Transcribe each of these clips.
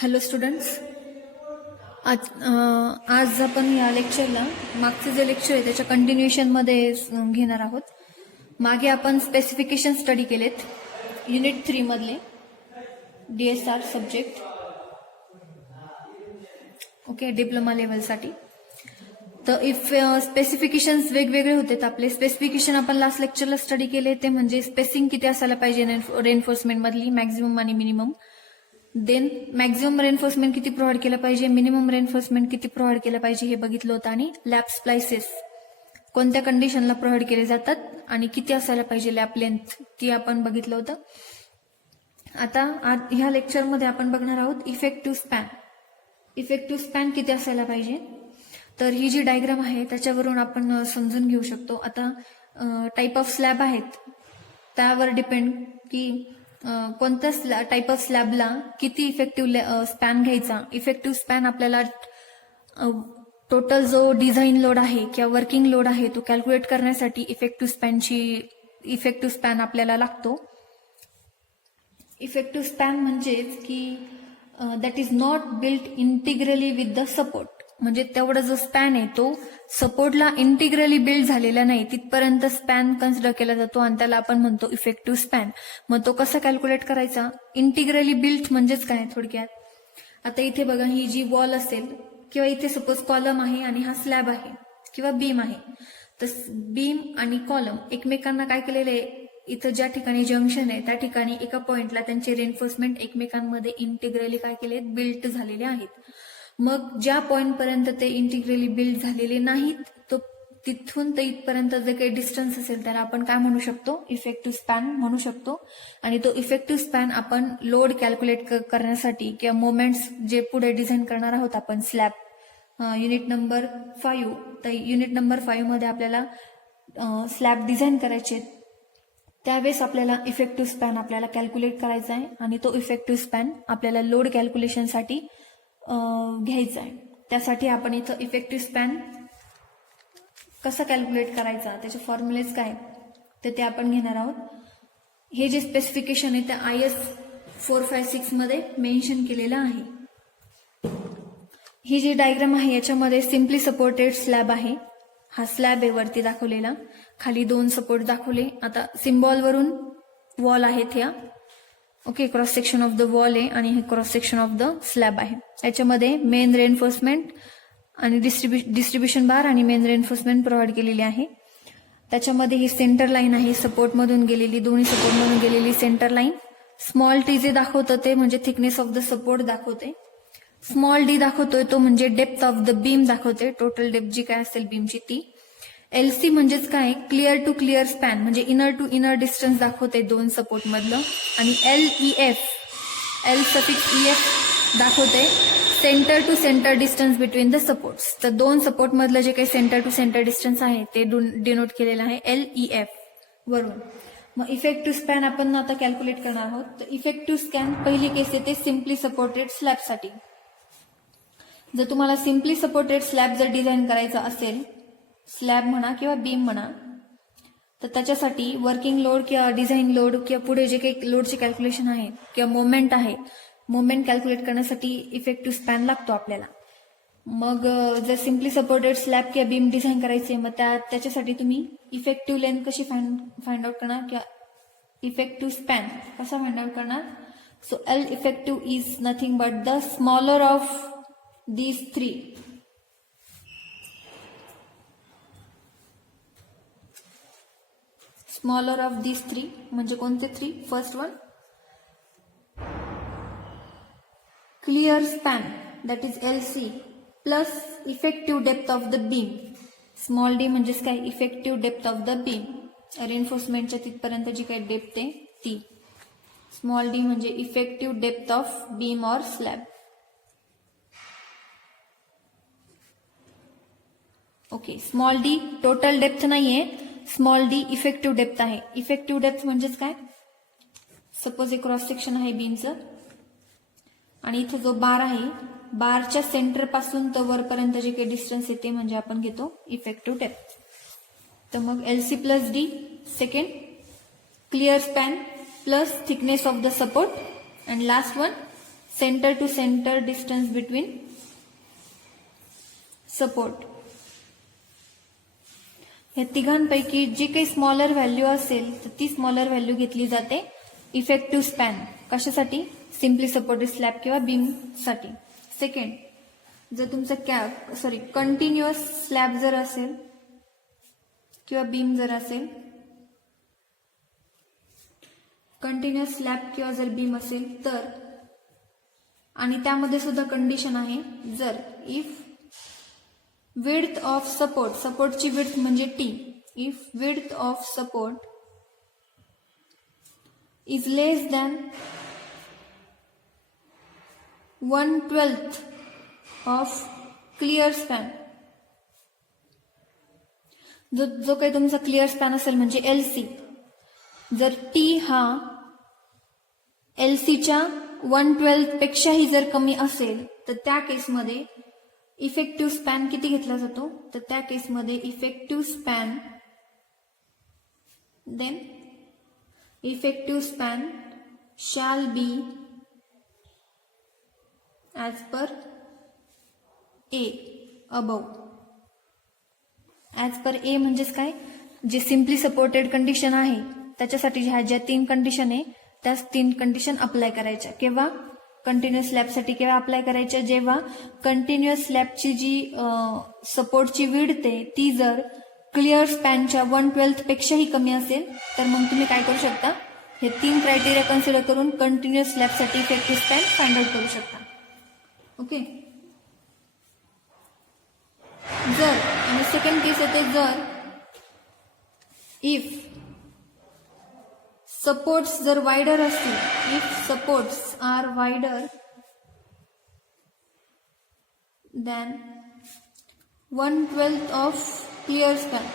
Hello students, आज आपण या लेक्चरला मागचे जे लेक्चर आहे त्याच्या कंटिन्युएशनमध्ये घेणार आहोत. मागे आपण स्पेसिफिकेशन स्टडी केलेत युनिट 3 मधले DSR सब्जेक्ट, ओके, डिप्लोमा लेवलसाठी. तर इफ स्पेसिफिकेशन्स वेगवेगळे होते. आपले स्पेसिफिकेशन आपण लास्ट लेक्चरला स्टडी केले ते म्हणजे स्पेसिंग किती असायला पाहिजे रेनफोर्समेंट मधली, मॅक्झिमम आणि मिनिमम. देन मॅक्झिमम रेनफोर्समेंट किती प्रोव्हाइड केलं पाहिजे, मिनिमम रेनफोर्समेंट किती प्रोव्हाइड केलं पाहिजे हे बघितलं होतं. आणि लॅप स्प्लायसेस कोणत्या कंडिशनला प्रोव्हाइड केले जातात आणि किती असायला पाहिजे लॅप लेंथ ती आपण बघितलं होतं. आता ह्या लेक्चरमध्ये आपण बघणार आहोत इफेक्टिव्ह स्पॅन. इफेक्टिव्ह स्पॅन किती असायला पाहिजे, तर ही जी डायग्राम आहे त्याच्यावरून आपण समजून घेऊ शकतो. आता टाईप ऑफ स्लॅब आहेत त्यावर डिपेंड की कोणत्या टाईप ऑफ स्लॅबला किती इफेक्टिव्ह स्पॅन घ्यायचा. इफेक्टिव्ह स्पॅन आपल्याला टोटल जो डिझाईन लोड आहे किंवा वर्किंग लोड आहे तो कॅल्क्युलेट करण्यासाठी इफेक्टिव्ह स्पॅन आपल्याला लागतो. इफेक्टिव्ह स्पॅन म्हणजेच की that is not built integrally with the support, म्हणजे तेवढा जो स्पॅन आहे तो सपोर्टला इंटिग्रली बिल्ड झालेला नाही तिथपर्यंत स्पॅन कन्सिडर केला जातो आणि त्याला आपण म्हणतो इफेक्टिव्ह स्पॅन. मग तो कसा कॅल्क्युलेट करायचा, इंटिग्रली बिल्ट म्हणजेच काय थोडक्यात. आता इथे बघा, ही जी वॉल असेल किंवा इथे सपोज कॉलम आहे आणि हा स्लॅब आहे किंवा बीम आहे, तर बीम आणि कॉलम एकमेकांना काय केलेले आहे, इथं ज्या ठिकाणी जंक्शन आहे त्या ठिकाणी एका पॉइंटला त्यांचे रेनफोर्समेंट एकमेकांमध्ये इंटिग्रली काय केले, बिल्ट झालेले आहेत. मग ज्या पॉइंट पर्यंत ते इंटिग्रली बिल्ड झालेले नाहीत तो तिथून ते इथपर्यंत जे काही डिस्टन्स असेल त्याला आपण काय म्हणू शकतो, इफेक्टिव्ह स्पॅन म्हणू शकतो. आणि तो इफेक्टिव्ह स्पॅन आपण लोड कॅल्क्युलेट करण्यासाठी किंवा मोमेंट्स जे पुढे डिझाईन करणार आहोत आपण स्लॅब युनिट नंबर 5, तर युनिट नंबर 5 मध्ये आपल्याला स्लॅब डिझाईन करायचे. त्यावेळेस आपल्याला इफेक्टिव्ह स्पॅन आपल्याला कॅल्क्युलेट करायचा आहे आणि तो इफेक्टिव्ह स्पॅन आपल्याला लोड कॅल्क्युलेशनसाठी घ्यायचा आहे. त्यासाठी आपण इथं इफेक्टिव्ह स्पॅन कसा कॅल्क्युलेट करायचा, त्याचे फॉर्म्युलेज काय तर ते आपण घेणार आहोत. हे जे स्पेसिफिकेशन आहे ते IS 456 मध्ये मेन्शन केलेलं आहे. ही जी डायग्राम आहे याच्यामध्ये सिम्पली सपोर्टेड स्लॅब आहे. हा स्लॅब आहे वरती दाखवलेला, खाली 2 सपोर्ट दाखवले. आता सिम्बॉलवरून वॉल आहेत ह्या, okay, cross section of the wall आहे आणि हे cross section of the slab आहे. याच्यामध्ये मेन रेनफोर्समेंट आणि डिस्ट्रीब्युशन बार आणि मेन रेनफोर्समेंट प्रोव्हाइड केलेली आहे. त्याच्यामध्ये ही सेंटर लाईन आहे सपोर्टमधून गेलेली, दोन्ही सपोर्टमधून गेलेली सेंटर लाईन. स्मॉल टी जे दाखवतं ते म्हणजे थिकनेस ऑफ द सपोर्ट दाखवते. स्मॉल डी दाखवतोय तो म्हणजे डेप्थ ऑफ द बीम दाखवते, टोटल डेप्थ जी काय असेल बीमची ती. LC म्हणजेच काय, क्लिअर टू क्लिअर स्पॅन म्हणजे इनर टू इनर डिस्टन्स दाखवते 2 सपोर्ट मधलं. आणि L सफिक्स EF दाखवते centre to centre distance between the supports. तर 2 सपोर्ट मधलं जे काही सेंटर टू सेंटर डिस्टन्स आहे ते डिनोट केलेलं आहे LEF वरून. मग इफेक्टिव्ह स्पॅन आपण आता कॅल्क्युलेट करणार आहोत. तर इफेक्टिव्ह स्पॅन पहिली केस येते सिम्पली सपोर्टेड स्लॅबसाठी. जर तुम्हाला सिम्पली सपोर्टेड स्लॅब जर डिझाईन करायचा असेल, स्लॅब म्हणा किंवा बीम म्हणा, तर त्याच्यासाठी वर्किंग लोड किंवा डिझाईन लोड किंवा पुढे जे काही लोडचे कॅल्क्युलेशन आहे किंवा मोमेंट आहे, मोमेंट कॅल्क्युलेट करण्यासाठी इफेक्टिव्ह स्पॅन लागतो आपल्याला. मग जर सिम्पली सपोर्टेड स्लॅब किंवा बीम डिझाईन करायचे मग त्याच्यासाठी तुम्ही इफेक्टिव्ह लेंथ कशी फाइंड आउट करणार किंवा इफेक्टिव्ह स्पॅन कसा फाइंड आउट करणार. So L effective is nothing but the smaller of these 3. Smaller of these 3 म्हणजे कोणते 3? First one clear span that is LC plus effective depth of the beam. Small D म्हणजेच काय, effective depth of the beam, रेनफोर्समेंटच्या तिथपर्यंत जी काही depth आहे ती. स्मॉल डी म्हणजे effective depth of beam or slab. Okay, small D total depth नाहीये, स्मॉल डी इफेक्टिव्ह डेप्थ आहे. इफेक्टिव्ह डेप्थ म्हणजेच काय, सपोज एक क्रॉस सेक्शन आहे बीमचं आणि इथे जो बार आहे, बारच्या सेंटर पासून तर वरपर्यंत जे काही डिस्टन्स येते म्हणजे आपण घेतो इफेक्टिव्ह डेप्थ. तर मग LC plus D second, clear span plus thickness of the support, and last one centre to centre distance between support. या तिघांपैकी जी काही स्मॉलर व्हॅल्यू असेल तर ती स्मॉलर व्हॅल्यू घेतली जाते इफेक्टिव्ह स्पॅन. कशासाठी? सिम्पली सपोर्टेड स्लॅब किंवा बीम साठी. सेकंड, जर तुमचं कंटिन्युअस स्लॅब जर असेल किंवा बीम जर असेल, कंटिन्युअस स्लॅब किंवा जर बीम असेल तर, आणि त्यामध्ये सुद्धा कंडिशन आहे, जर इफ विड्थ ऑफ सपोर्ट, सपोर्टची विड्थ म्हणजे T, if width of support is less than 1/12 of clear span. जो काही तुमचा क्लिअर स्पॅन असेल म्हणजे एलसी, जर टी हा एलसीच्या 1/12 पेक्षाही जर कमी असेल तर त्या केसमध्ये इफेक्टिव्ह स्पॅन किती घेतला जातो? तर त्या केसमध्ये effective span shall be as per A above. As per A म्हणजेच काय? जे सिम्पली सपोर्टेड कंडिशन आहे त्याच्यासाठी ज्या 3 कंडिशन आहे त्याच 3 कंडिशन अप्लाय करायच्या. केव्हा? कंटिन्युअस स्लॅबसाठी केव्हा अप्लाय करायच्या? जेव्हा कंटिन्युअस स्लॅबची जी सपोर्टची विड्थ आहे ती जर क्लिअर स्पॅनच्या 1/12 पेक्षाही कमी असेल तर मग तुम्ही काय करू शकता? हे 3 क्रायटेरिया कन्सिडर करून कंटिन्युअस स्लॅबसाठी इफेक्टिव्ह स्पॅन फाइंड आउट करू शकता. ओके. जर, आणि सेकंड केस येते जर इफ सपोर्ट्स जर वाइडर असतील, if supports are wider than 1/12 of clear span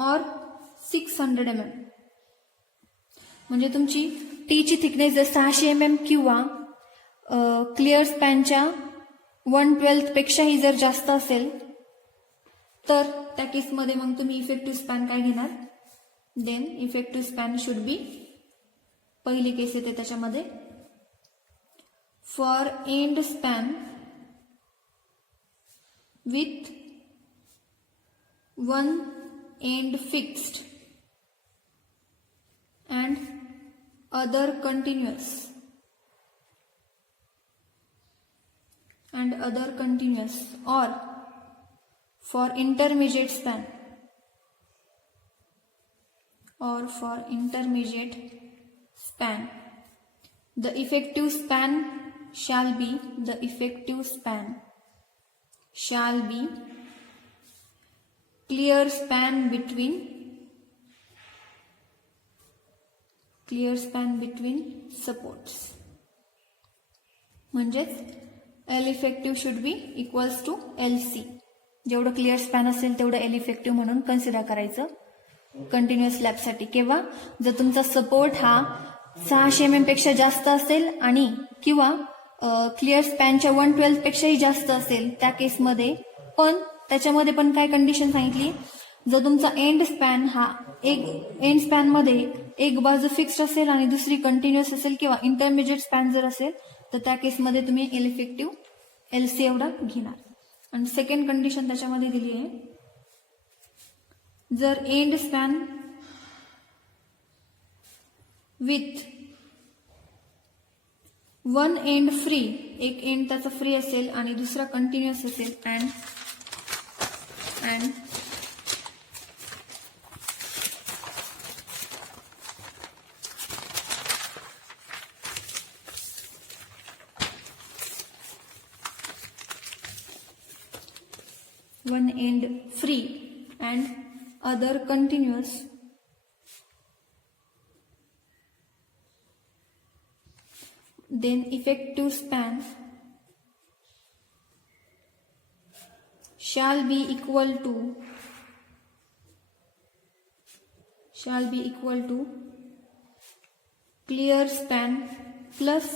और 600 mm, म्हणजे तुमची टीची थिकनेस जर 600 mm किंवा क्लिअर स्पॅनच्या 1/12 पेक्षाही जर जास्त असेल तर त्या केसमध्ये मग तुम्ही इफेक्टिव्ह स्पॅन काय घेणार? Then effective span should be, पहिली केस येते त्याच्यामध्ये, for end span with 1 end fixed and other continuous or for intermediate span the effective span shall be clear span between supports. म्हणजेच L effective should be equals to LC. जेवढं clear span असेल तेवढं L effective म्हणून consider करायचं continuous स्लॅबसाठी. केव्हा? जर तुमचा support हा 600 mm पेक्षा जास्त असेल आणि किंवा क्लिअर स्पॅनच्या 1/12 पेक्षाही जास्त असेल त्या केसमध्ये. पण त्याच्यामध्ये पण काय कंडिशन सांगितली? जर तुमचा एंड स्पॅन हा एंड स्पॅन मध्ये एक बाजू फिक्स्ड असेल आणि दुसरी कंटिन्युअस असेल किंवा इंटरमिजिएट स्पॅन जर असेल तर त्या केसमध्ये तुम्ही एल इफेक्टिव्ह LC एवढा घेणार. आणि सेकंड कंडिशन त्याच्यामध्ये दिली आहे, जर end span with 1 end free, एक एंड त्याचा फ्री असेल आणि दुसरा कंटिन्युअस असेल and one end free and other continuous, then effective span shall be equal to clear span plus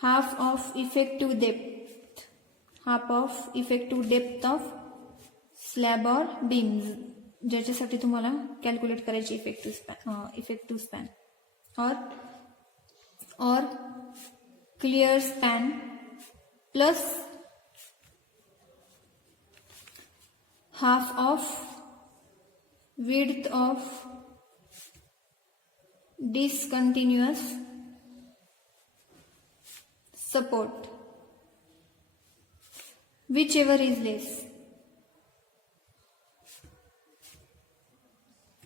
half of effective depth of slab or beams, ज्याच्यासाठी तुम्हाला calculate करायची effective span और or clear span plus half of width of discontinuous support, whichever is less.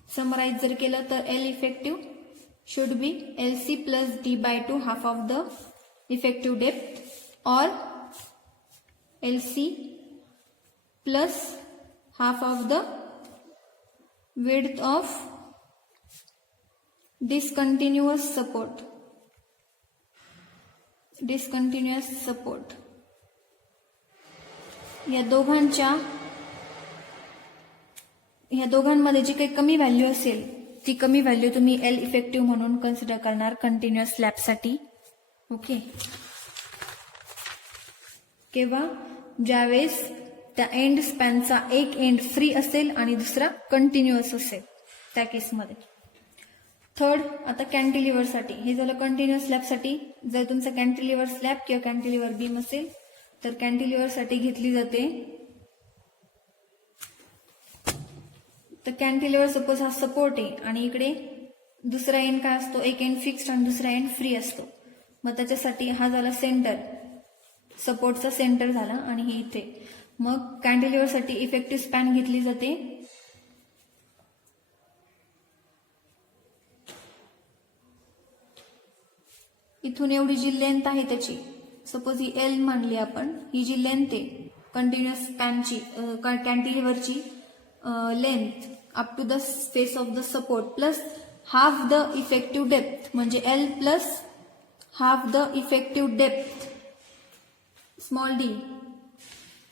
Summarise जर केलं तर L effective should be LC plus D by 2 half of the effective depth or LC plus half of the width of discontinuous support. Discontinuous support. या दोघांमध्ये जी काही कमी value असेल ती कमी व्हॅल्यू तुम्ही L इफेक्टिव्ह म्हणून कन्सिडर करणार कंटिन्युअस स्लॅबसाठी. ओके. केव्हा? ज्यावेळेस त्या एंड स्पॅनचा एक एंड फ्री असेल आणि दुसरा कंटिन्युअस असेल त्या केसमध्ये. थर्ड, आता कॅन्टिलिव्हरसाठी. हे झालं कंटिन्युअस स्लॅबसाठी. जर तुमचा कॅन्टिलिव्हर स्लॅब किंवा कॅन्टिलिव्हर बीम असेल तर कॅन्टिलिव्हरसाठी घेतली जाते. तर कॅन्टिलिव्हर सपोज हा सपोर्ट आहे आणि इकडे दुसरा एंड काय असतो, एक एंड फिक्स्ड आणि दुसरा एंड फ्री असतो. मग त्याच्यासाठी हा झाला सेंटर, सपोर्टचा सेंटर झाला आणि हे इथे. मग कॅन्टिलिव्हरसाठी इफेक्टिव्ह स्पॅन घेतली जाते इथून एवढी जी लेंथ आहे त्याची, सपोज ही L मानली आपण, ही जी लेंथ आहे कंटिन्युअस स्पॅनची कॅन्टिलिव्हरची length up to the face of the support plus half the effective depth, म्हणजे L plus half the effective depth small d.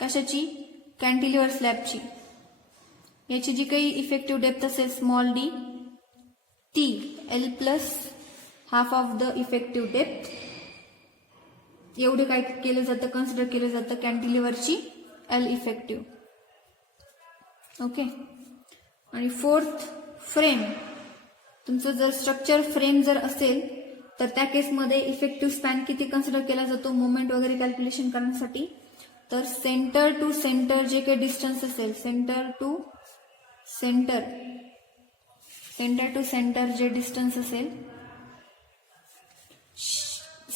कशाची? कॅन्टिलिव्हर स्लॅबची. याची जी काही इफेक्टिव्ह डेप्थ असेल स्मॉल d ती L plus half of the effective depth एवढे काय केलं जातं, कन्सिडर केलं जातं कॅन्टिलिव्हरची L इफेक्टिव्ह. ओके. आणि फोर्थ, फ्रेम. तुमचं जर स्ट्रक्चर फ्रेम जर असेल तर त्या केसमध्ये इफेक्टिव्ह स्पॅन किती कन्सिडर केला जातो मोमेंट वगैरे कॅल्क्युलेशन करण्यासाठी, तर सेंटर टू सेंटर जे काही डिस्टन्स असेल, सेंटर टू सेंटर जे डिस्टन्स असेल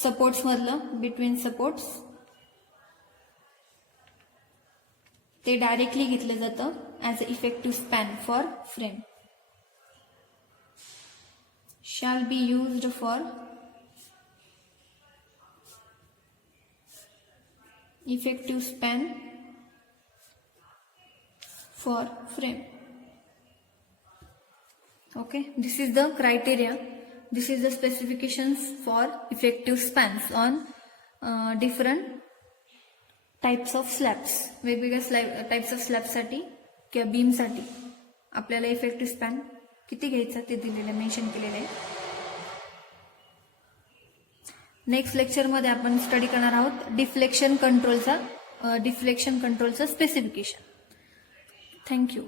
सपोर्ट्स मधलं, बिटवीन सपोर्ट्स, ते डायरेक्टली घेतलं जातं as a effective span for frame. Shall be used for effective span for frame. Okay, this is the criteria. This is the specifications for effective spans on different types of slabs. वेगवेगळ्या types of slab साठी किंवा beam साठी आपल्याला effective span किती घ्यायचा ते दिलेले mention केलेले आहे. नेक्स्ट लेक्चर मध्ये आपण स्टडी करणार आहोत डिफ्लेक्शन कंट्रोलचा स्पेसिफिकेशन. थँक्यू.